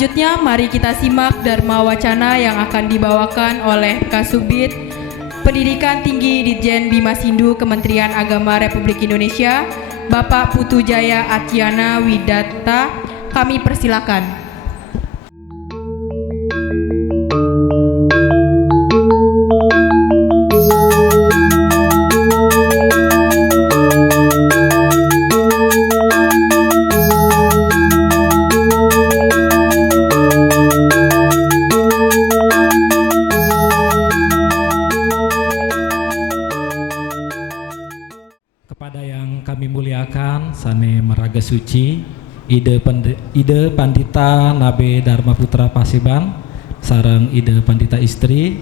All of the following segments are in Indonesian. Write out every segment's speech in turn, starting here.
Selanjutnya, mari kita simak Dharma Wacana yang akan dibawakan oleh Kasubdit Pendidikan Tinggi Ditjen Bimas Hindu Kementerian Agama Republik Indonesia, Bapak Putu Jaya Atyana Widatta. Kami persilakan. Sane Meraga Suci, Ide Pandita Nabe Dharma Putra Pasiban, sareng Ide Pandita Istri.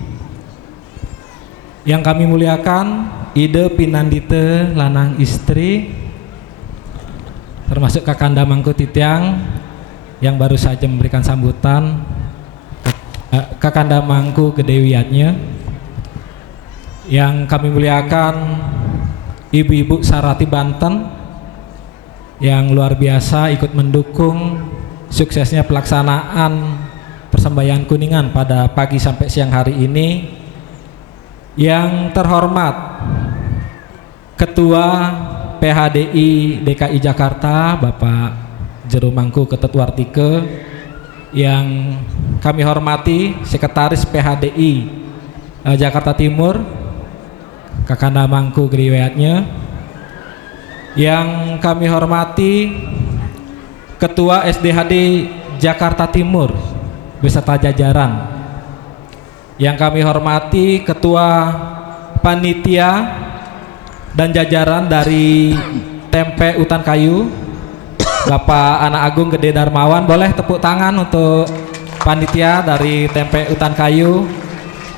Yang kami muliakan, Ide Pinandite Lanang Istri, termasuk Kakanda Mangku Titiang yang baru saja memberikan sambutan, Kakanda Mangku Gedewiatnya. Yang kami muliakan, Ibu-ibu Sarati Banten yang luar biasa ikut mendukung suksesnya pelaksanaan persembahyaan Kuningan pada pagi sampai siang hari ini. Yang terhormat Ketua PHDI DKI Jakarta Bapak Jero Mangku Ketetwartike, yang kami hormati Sekretaris PHDI Jakarta Timur Kakanda Mangku Griwayatnya, yang kami hormati Ketua SDHD Jakarta Timur beserta jajaran, yang kami hormati Ketua Panitia dan jajaran dari Tempe Utan Kayu Bapak Anak Agung Gede Darmawan. Boleh tepuk tangan untuk panitia dari Tempe Utan Kayu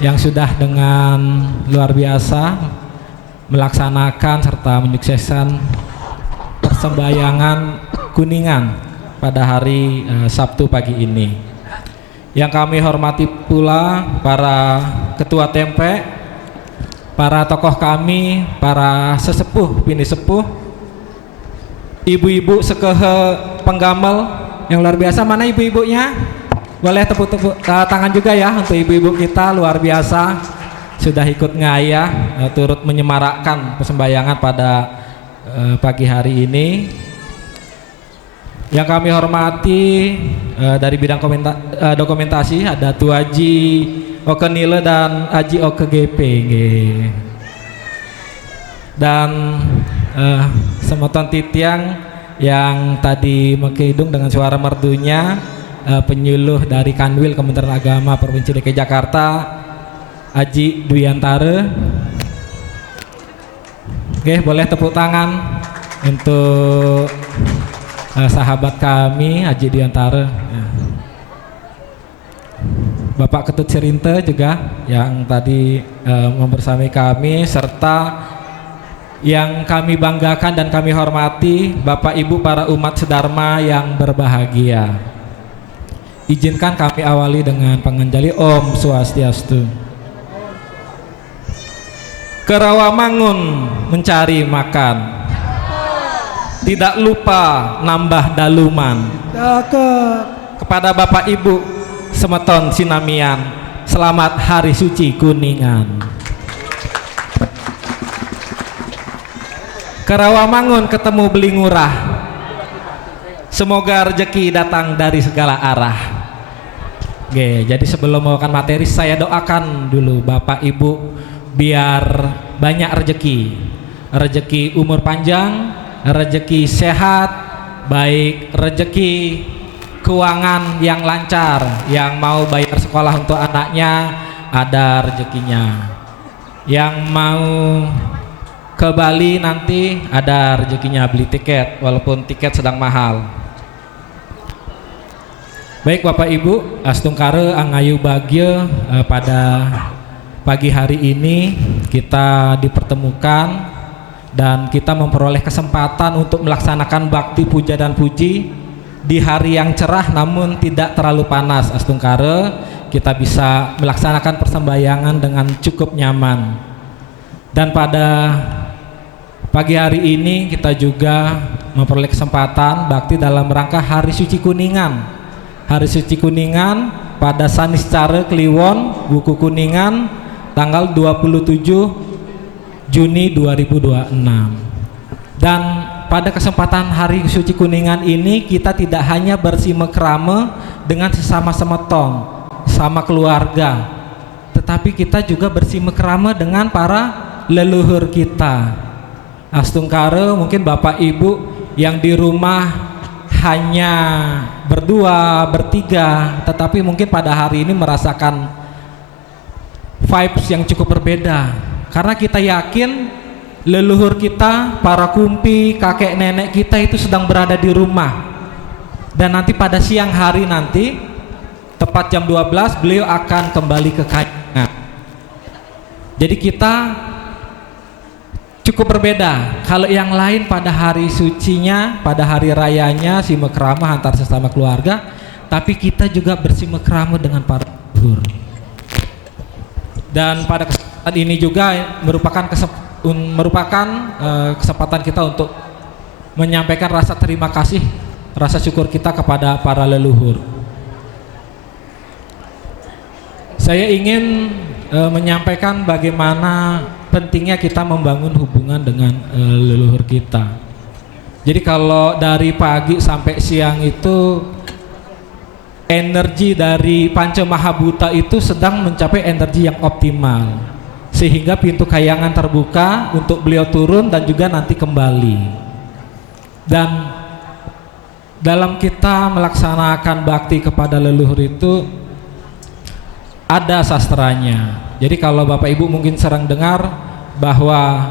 yang sudah dengan luar biasa melaksanakan serta menyukseskan persembahyangan Kuningan pada hari Sabtu pagi ini. Yang kami hormati pula para ketua Tempe, para tokoh kami, para sesepuh bini sepuh, ibu-ibu sekehe penggamal yang luar biasa. Mana ibu-ibunya? Boleh tepuk tangan juga ya untuk ibu-ibu kita, luar biasa sudah ikut ngayah turut menyemarakkan persembahyangan pada pagi hari ini. Yang kami hormati dari bidang dokumentasi ada Tu Haji Oke Nile dan Haji Oke GP dan Semoton Titiang yang tadi mengkidung dengan suara merdunya, penyuluh dari Kanwil Kementerian Agama Provinsi DKI Jakarta Haji Dwiantara. Oke, boleh tepuk tangan untuk sahabat kami Haji Dwiantara. Bapak Ketut Sirinte juga yang tadi membersamai kami, serta yang kami banggakan dan kami hormati Bapak Ibu para umat sedharma yang berbahagia. Izinkan kami awali dengan panganjali Om Swastiastu. Kerawamangun mencari makan, tidak lupa nambah daluman. Kepada Bapak Ibu Semeton Sinamian, selamat Hari Suci Kuningan. Kerawamangun ketemu beli ngurah, semoga rezeki datang dari segala arah. Oke, jadi sebelum membawakan materi, saya doakan dulu Bapak Ibu biar banyak rezeki umur panjang, rezeki sehat, baik rezeki keuangan yang lancar, yang mau bayar sekolah untuk anaknya ada rezekinya, yang mau ke Bali nanti ada rezekinya beli tiket walaupun tiket sedang mahal. Baik Bapak Ibu, astungkare angayu bagya pada pagi hari ini kita dipertemukan dan kita memperoleh kesempatan untuk melaksanakan bakti puja dan puji di hari yang cerah namun tidak terlalu panas. Astungkare kita bisa melaksanakan persembahyangan dengan cukup nyaman. Dan pada pagi hari ini kita juga memperoleh kesempatan bakti dalam rangka Hari Suci Kuningan, Hari Suci Kuningan pada Saniscara Kliwon, Buku Kuningan, tanggal 27 Juni 2026. Dan pada kesempatan Hari Suci Kuningan ini kita tidak hanya bersimekrame dengan sesama semeton, sama keluarga, tetapi kita juga bersimekrame dengan para leluhur kita. Astungkare mungkin Bapak Ibu yang di rumah hanya berdua, bertiga, tetapi mungkin pada hari ini merasakan vibes yang cukup berbeda, karena kita yakin leluhur kita, para kumpi, kakek nenek kita itu sedang berada di rumah. Dan nanti pada siang hari nanti, tepat jam 12, beliau akan kembali ke Kayangan. Jadi kita cukup berbeda. Kalau yang lain pada hari sucinya, pada hari rayanya simekrama antar sesama keluarga, tapi kita juga bersimekrama dengan para leluhur. Dan pada kesempatan ini juga merupakan kesempatan kita untuk menyampaikan rasa terima kasih, rasa syukur kita kepada para leluhur. Saya ingin menyampaikan bagaimana pentingnya kita membangun hubungan dengan leluhur kita. Jadi kalau dari pagi sampai siang itu energi dari Panca Mahabhuta itu sedang mencapai energi yang optimal, sehingga pintu Kayangan terbuka untuk beliau turun dan juga nanti kembali. Dan dalam kita melaksanakan bakti kepada leluhur itu ada sastranya. Jadi kalau Bapak Ibu mungkin sering dengar bahwa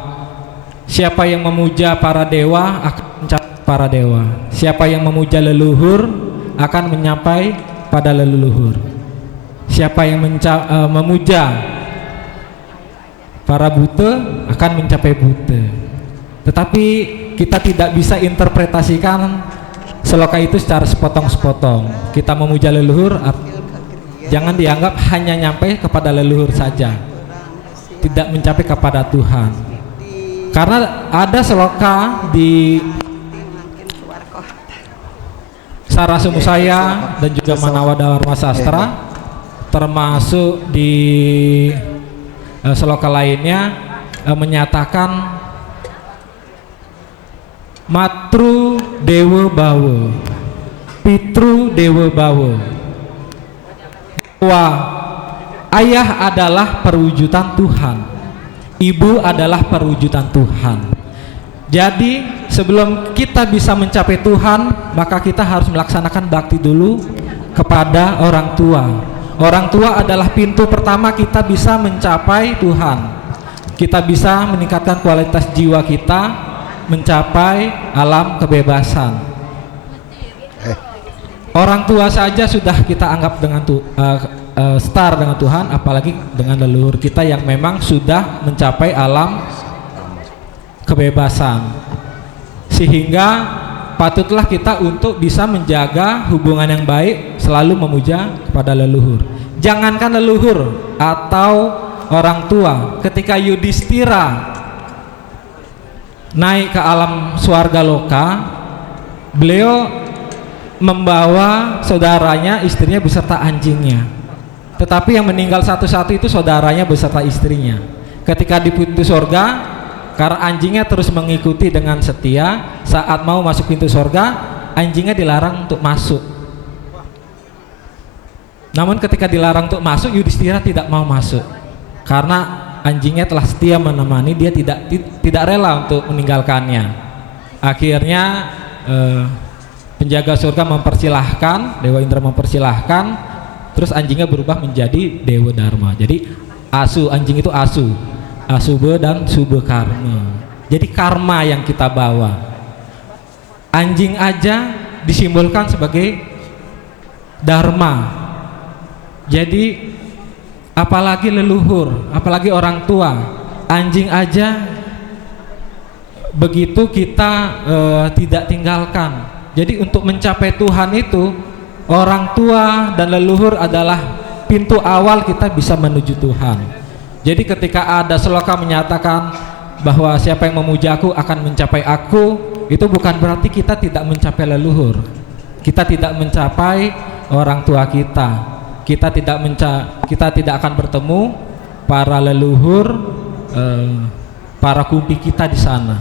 siapa yang memuja para dewa akan mencapai para dewa, siapa yang memuja leluhur akan menyapai pada leluhur, siapa yang memuja para buta akan mencapai buta. Tetapi kita tidak bisa interpretasikan seloka itu secara sepotong-sepotong. Kita memuja leluhur, jangan dianggap hanya nyampe kepada leluhur saja, tidak mencapai kepada Tuhan. Karena ada seloka di Sarasumusaya dan juga Manawada Dharma Sastra, termasuk di seloka lainnya menyatakan Matru Dewa Bawa, Pitru Dewa Bawa, bahwa ayah adalah perwujudan Tuhan, ibu adalah perwujudan Tuhan. Jadi sebelum kita bisa mencapai Tuhan, maka kita harus melaksanakan bakti dulu kepada orang tua. Orang tua adalah pintu pertama kita bisa mencapai Tuhan. Kita bisa meningkatkan kualitas jiwa kita, mencapai alam kebebasan. Orang tua saja sudah kita anggap dengan star dengan Tuhan, apalagi dengan leluhur kita yang memang sudah mencapai alam kebebasan. Sehingga patutlah kita untuk bisa menjaga hubungan yang baik, selalu memuja kepada leluhur. Jangankan leluhur atau orang tua, ketika Yudhistira naik ke alam swarga loka, beliau membawa saudaranya, istrinya beserta anjingnya. Tetapi yang meninggal satu-satu itu saudaranya beserta istrinya. Ketika di pintu surga, karena anjingnya terus mengikuti dengan setia, saat mau masuk pintu surga, anjingnya dilarang untuk masuk. Namun ketika dilarang untuk masuk, Yudhistira tidak mau masuk karena anjingnya telah setia menemani dia, tidak rela untuk meninggalkannya. Akhirnya penjaga surga mempersilahkan, Dewa Indra mempersilahkan, terus anjingnya berubah menjadi Dewa Dharma. Jadi anjing itu Asubha dan Subha Karma. Jadi karma yang kita bawa. Anjing aja disimbolkan sebagai Dharma. Jadi apalagi leluhur, apalagi orang tua. Anjing aja begitu kita tidak tinggalkan. Jadi untuk mencapai Tuhan itu, orang tua dan leluhur adalah pintu awal kita bisa menuju Tuhan. Jadi ketika ada seloka menyatakan bahwa siapa yang memujaku akan mencapai aku, itu bukan berarti kita tidak mencapai leluhur, kita tidak mencapai orang tua kita. Kita tidak akan bertemu para leluhur, para kumpi kita di sana.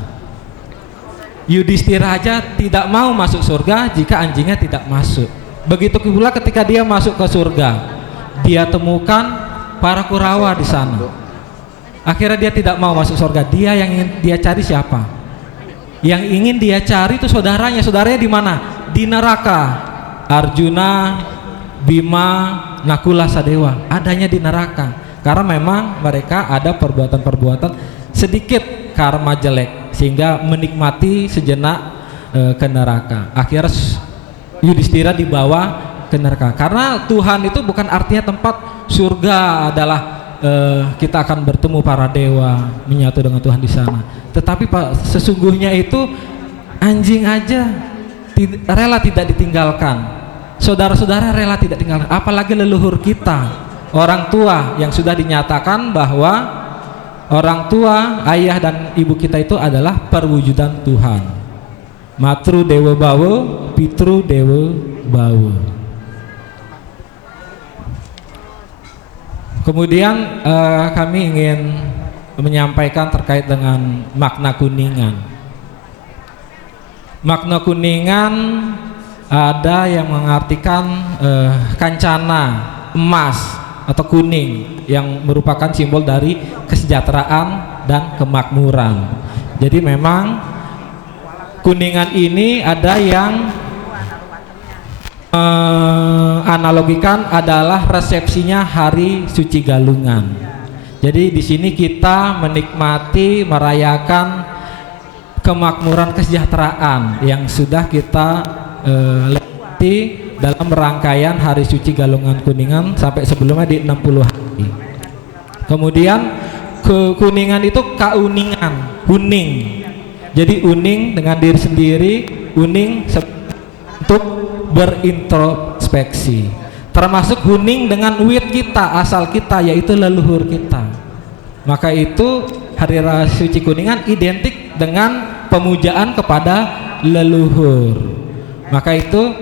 Yudhistira aja tidak mau masuk surga jika anjingnya tidak masuk. Begitu pula ketika dia masuk ke surga, dia temukan para Kurawa di sana. Akhirnya dia tidak mau masuk surga. Dia yang ingin dia cari siapa? Yang ingin dia cari itu saudaranya. Saudaranya di mana? Di neraka. Arjuna, Bima, Nakula, Sadewa adanya di neraka. Karena memang mereka ada perbuatan-perbuatan sedikit karma jelek sehingga menikmati sejenak ke neraka. Akhirnya Yudhistira dibawa ke neraka. Karena Tuhan itu bukan artinya tempat surga adalah kita akan bertemu para dewa, menyatu dengan Tuhan di sana. Tetapi sesungguhnya itu anjing aja rela tidak ditinggalkan. Saudara-saudara rela tidak tinggalkan, apalagi leluhur kita, orang tua yang sudah dinyatakan bahwa orang tua, ayah dan ibu kita itu adalah perwujudan Tuhan. Matru Dewa Bawa, Pitru Dewa Bawa. Kemudian kami ingin menyampaikan terkait dengan makna kuningan. Makna kuningan ada yang mengartikan kancana, emas atau kuning yang merupakan simbol dari kesejahteraan dan kemakmuran. Jadi memang kuningan ini ada yang analogikan adalah resepsinya hari suci Galungan. Jadi di sini kita menikmati merayakan kemakmuran kesejahteraan yang sudah kita lewati dalam rangkaian hari suci Galungan Kuningan sampai sebelumnya di 60 hari. Kemudian kuningan itu kauningan, uning. Jadi uning dengan diri sendiri, uning untuk berintrospeksi. Termasuk huning dengan wit kita, asal kita, yaitu leluhur kita. Maka itu hari raya suci Kuningan identik dengan pemujaan kepada leluhur. Maka itu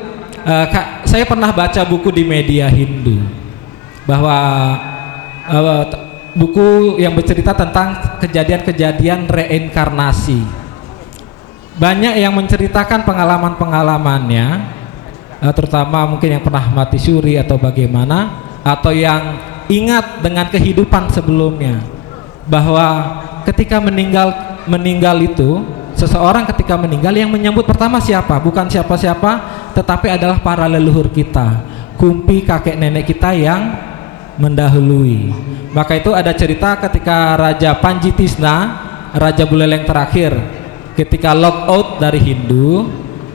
saya pernah baca buku di media Hindu bahwa buku yang bercerita tentang kejadian-kejadian reinkarnasi. Banyak yang menceritakan pengalaman-pengalamannya, terutama mungkin yang pernah mati suri atau bagaimana, atau yang ingat dengan kehidupan sebelumnya, bahwa ketika meninggal itu, seseorang ketika meninggal yang menyambut pertama siapa? Bukan siapa-siapa, tetapi adalah para leluhur kita, kumpi kakek nenek kita yang mendahului. Maka itu ada cerita ketika Raja Panjitisna, Raja Buleleng terakhir, ketika lock out dari Hindu,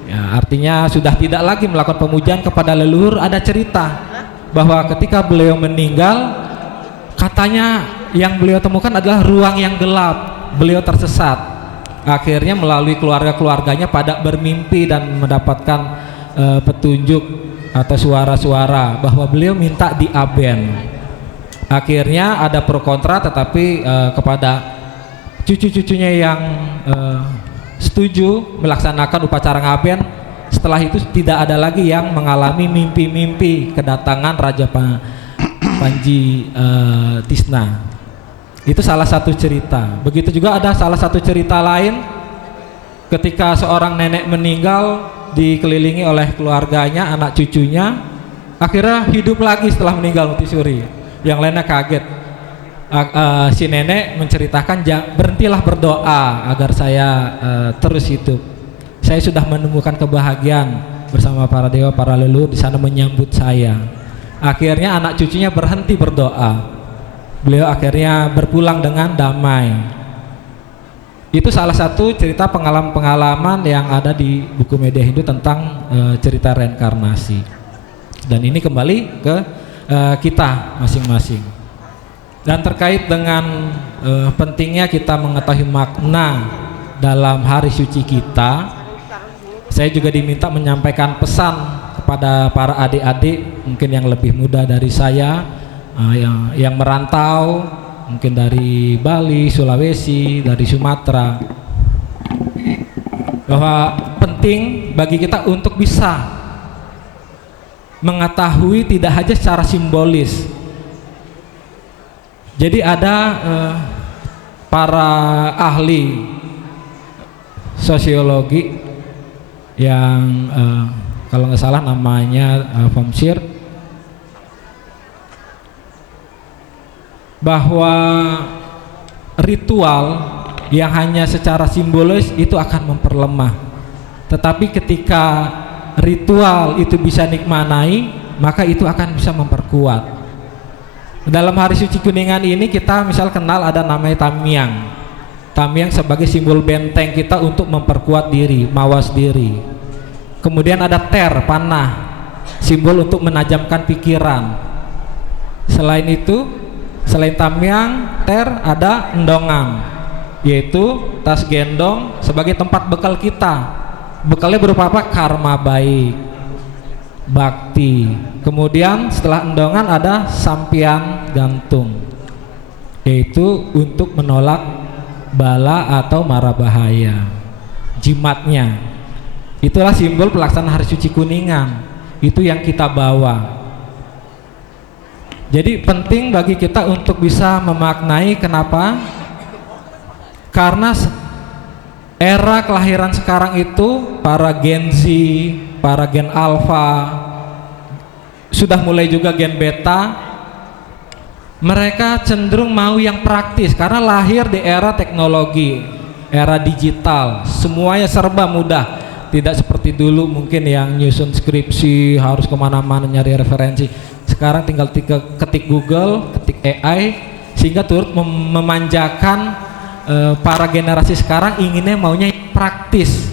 ya, artinya sudah tidak lagi melakukan pemujaan kepada leluhur. Ada cerita bahwa ketika beliau meninggal, katanya yang beliau temukan adalah ruang yang gelap. Beliau tersesat. Akhirnya melalui keluarga-keluarganya pada bermimpi dan mendapatkan petunjuk atau suara-suara bahwa beliau minta diaben. Akhirnya ada pro kontra, tetapi kepada cucu-cucunya yang setuju melaksanakan upacara ngaben, setelah itu tidak ada lagi yang mengalami mimpi-mimpi kedatangan Raja Panji Tisna. Itu salah satu cerita. Begitu juga ada salah satu cerita lain ketika seorang nenek meninggal dikelilingi oleh keluarganya, anak cucunya, akhirnya hidup lagi setelah meninggal Mutisuri. Yang lainnya kaget. Si nenek menceritakan, berhentilah berdoa agar saya terus hidup. Saya sudah menemukan kebahagiaan bersama para dewa, para leluhur di sana menyambut saya. Akhirnya anak cucunya berhenti berdoa. Beliau akhirnya berpulang dengan damai. Itu salah satu cerita pengalaman-pengalaman yang ada di buku media Hindu tentang cerita reinkarnasi. Dan ini kembali ke kita masing-masing. Dan terkait dengan pentingnya kita mengetahui makna dalam hari suci kita, saya juga diminta menyampaikan pesan kepada para adik-adik mungkin yang lebih muda dari saya, yang merantau mungkin dari Bali, Sulawesi, dari Sumatera, bahwa penting bagi kita untuk bisa mengetahui tidak hanya secara simbolis. Jadi ada para ahli sosiologi yang kalau nggak salah namanya Fomsir, bahwa ritual yang hanya secara simbolis itu akan memperlemah. Tetapi ketika ritual itu bisa nikmanai, maka itu akan bisa memperkuat. Dalam Hari Suci Kuningan ini kita misal kenal ada namanya Tamiang. Tamiang sebagai simbol benteng kita untuk memperkuat diri, mawas diri. Kemudian ada ter, panah, simbol untuk menajamkan pikiran. Selain itu, selain Tamiang, ter, ada endongan, yaitu tas gendong sebagai tempat bekal kita. Bekalnya berupa apa? Karma baik, bakti. Kemudian setelah endongan ada sampian gantung, yaitu untuk menolak bala atau mara bahaya, jimatnya. Itulah simbol pelaksanaan Hari Suci Kuningan, itu yang kita bawa. Jadi penting bagi kita untuk bisa memaknai. Kenapa? Karena era kelahiran sekarang itu para Gen Z, para Gen Alpha, sudah mulai juga Gen Beta, mereka cenderung mau yang praktis karena lahir di era teknologi, era digital, semuanya serba mudah. Tidak seperti dulu mungkin yang nyusun skripsi harus kemana-mana nyari referensi. Sekarang tinggal ketik Google, ketik AI, sehingga turut memanjakan para generasi sekarang inginnya maunya praktis.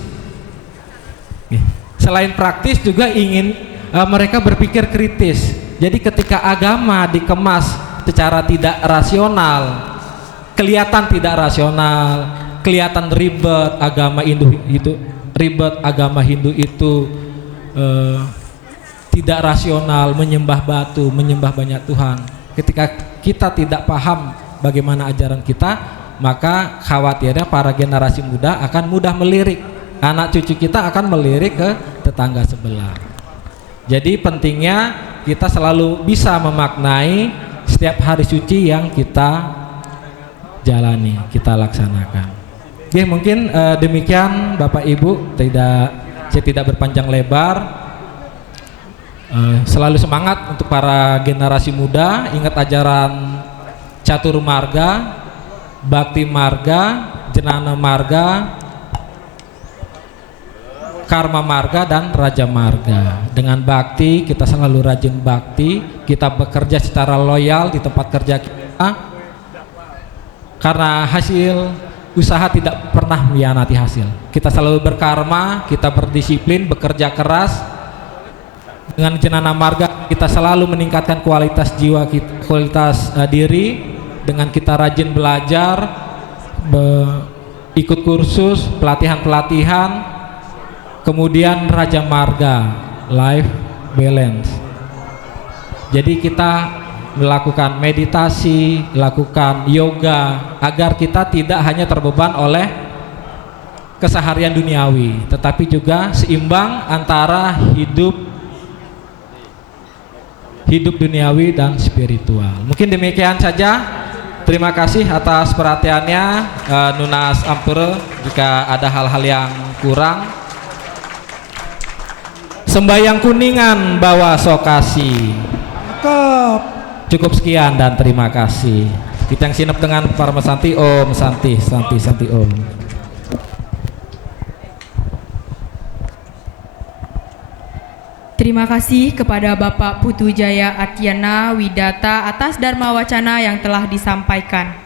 Selain praktis juga ingin mereka berpikir kritis. Jadi ketika agama dikemas secara tidak rasional, kelihatan tidak rasional, kelihatan ribet, agama Hindu itu ribet, agama Hindu itu tidak rasional, menyembah batu, menyembah banyak Tuhan. Ketika kita tidak paham bagaimana ajaran kita, maka khawatirnya para generasi muda akan mudah melirik, anak cucu kita akan melirik ke tetangga sebelah. Jadi pentingnya kita selalu bisa memaknai setiap hari suci yang kita jalani, kita laksanakan. Oke, mungkin demikian Bapak Ibu, saya tidak berpanjang lebar. Selalu semangat untuk para generasi muda, ingat ajaran Catur Marga, Bakti Marga, Jenana Marga, Karma Marga, dan Raja Marga. Dengan bakti kita selalu rajin bakti, kita bekerja secara loyal di tempat kerja kita, karena hasil usaha tidak pernah mengkhianati hasil. Kita selalu berkarma, kita berdisiplin, bekerja keras. Dengan Jenana Marga kita selalu meningkatkan kualitas jiwa kita, kualitas diri, dengan kita rajin belajar, ikut kursus, pelatihan-pelatihan. Kemudian Raja Marga, life balance. Jadi kita melakukan meditasi, lakukan yoga, agar kita tidak hanya terbeban oleh keseharian duniawi, tetapi juga seimbang antara hidup duniawi dan spiritual. Mungkin demikian saja. Terima kasih atas perhatiannya, Nunas Ampere. Jika ada hal-hal yang kurang, sembahyang Kuningan bawa sokasi. Cukup sekian dan terima kasih. Kita yang sinep dengan Parma Santi Om, Santi Om. Terima kasih kepada Bapak Putu Jaya Atyana Widata atas Dharma Wacana yang telah disampaikan.